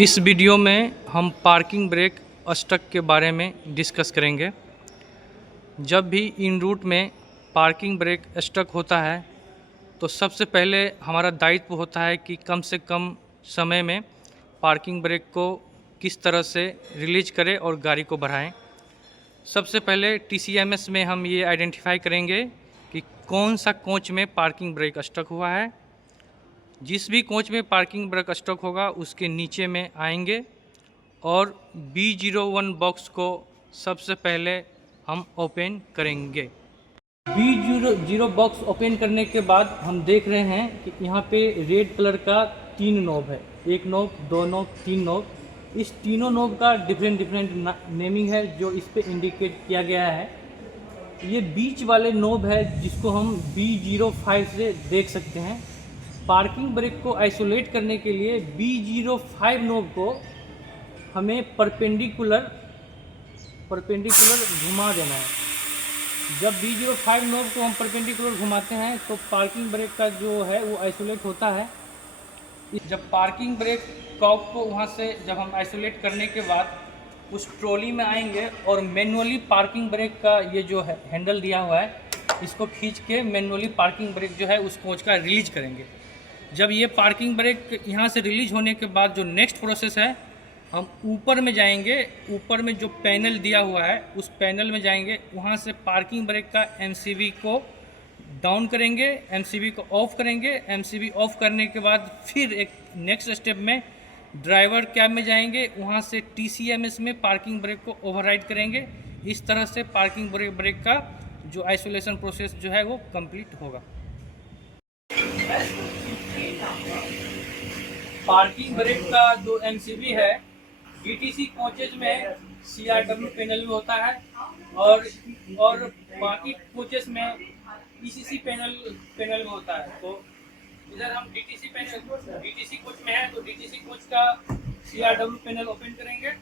इस वीडियो में हम पार्किंग ब्रेक स्टक के बारे में डिस्कस करेंगे। जब भी इन रूट में पार्किंग ब्रेक स्टक होता है तो सबसे पहले हमारा दायित्व होता है कि कम से कम समय में पार्किंग ब्रेक को किस तरह से रिलीज करें और गाड़ी को बढ़ाएं। सबसे पहले TCMS में हम ये आइडेंटिफाई करेंगे कि कौन सा कोच में पार्किंग ब्रेक स्टक हुआ है। जिस भी कोच में पार्किंग ब्रेक स्टक होगा उसके नीचे में आएंगे और B01 बॉक्स को सबसे पहले हम ओपन करेंगे। B00 बॉक्स ओपन करने के बाद हम देख रहे हैं कि यहाँ पे रेड कलर का 3 नॉब है, 1 नॉब, 2 नॉब, 3 नॉब। इस तीनों नॉब का डिफरेंट नेमिंग है जो इस पे इंडिकेट किया गया है। ये बीच वाले नॉब है जिसको हम B05 से देख सकते हैं। पार्किंग ब्रेक को आइसोलेट करने के लिए B05 नॉब को हमें परपेंडिकुलर घुमा देना है। जब B05 नॉब को हम परपेंडिकुलर घुमाते हैं तो पार्किंग ब्रेक का जो है वो आइसोलेट होता है। जब पार्किंग ब्रेक कॉक को वहाँ से जब हम आइसोलेट करने के बाद उस ट्रॉली में आएंगे और मैनुअली पार्किंग ब्रेक का ये जो है हैंडल दिया हुआ है, इसको खींच के मैनुअली पार्किंग ब्रेक जो है उस कोच का रिलीज करेंगे। जब ये पार्किंग ब्रेक यहाँ से रिलीज होने के बाद जो नेक्स्ट प्रोसेस है, हम ऊपर में जाएंगे। ऊपर में जो पैनल दिया हुआ है उस पैनल में जाएंगे, वहाँ से पार्किंग ब्रेक का MCB को डाउन करेंगे, MCB को ऑफ करेंगे। MCB ऑफ करने के बाद फिर एक नेक्स्ट स्टेप में ड्राइवर कैब में जाएंगे, वहाँ से TCMS में पार्किंग ब्रेक को ओवरराइड करेंगे। इस तरह से पार्किंग ब्रेक का जो आइसोलेशन प्रोसेस जो है वो कंप्लीट होगा। पार्किंग ब्रेक का जो MCB है DTC कोचेज में CRW पैनल में होता है और बाकी कोचेस में ECC पैनल में होता है। तो इधर हम DTC कोच में है तो DTC कोच का CRW पैनल ओपन करेंगे।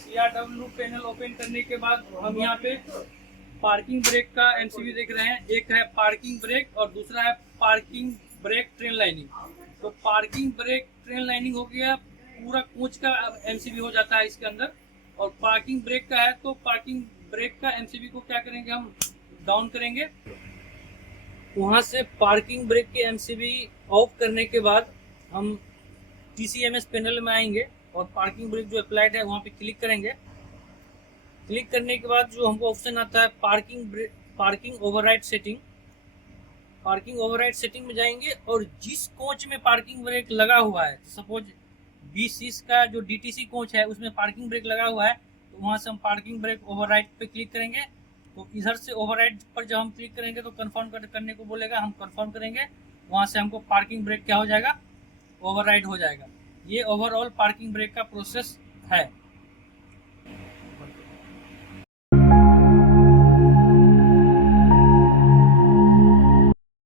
CRW पैनल ओपन करने के बाद हम यहाँ पे पार्किंग ब्रेक का MCB देख रहे हैं। एक है पार्किंग ब्रेक और दूसरा है पार्किंग ब्रेक ट्रेन लाइनिंग। तो पार्किंग ब्रेक ट्रेन लाइनिंग हो गया, पूरा कोच का MCB हो जाता है इसके अंदर। और पार्किंग ब्रेक का है तो पार्किंग ब्रेक का MCB को क्या करेंगे, हम डाउन करेंगे। वहाँ से पार्किंग ब्रेक के MCB ऑफ करने के बाद हम TCMS पैनल में आएंगे और पार्किंग ब्रेक जो अप्लाइड है वहाँ पे क्लिक करेंगे। क्लिक करने के बाद जो हमको ऑप्शन आता है parking override setting. Parking override setting में जाएंगे और जिस कोच में पार्किंग ब्रेक लगा हुआ है, सपोज B6 का जो DTC कोच है उसमें पार्किंग ब्रेक लगा हुआ है, तो वहाँ से हम पार्किंग ब्रेक ओवरराइड पे क्लिक करेंगे। तो इधर से ओवरराइड पर जब हम क्लिक करेंगे तो कंफर्म करने को बोलेगा, हम कंफर्म करेंगे। वहाँ से हमको पार्किंग ब्रेक क्या हो जाएगा, ओवरराइड हो जाएगा। ये ओवरऑल पार्किंग ब्रेक का प्रोसेस है।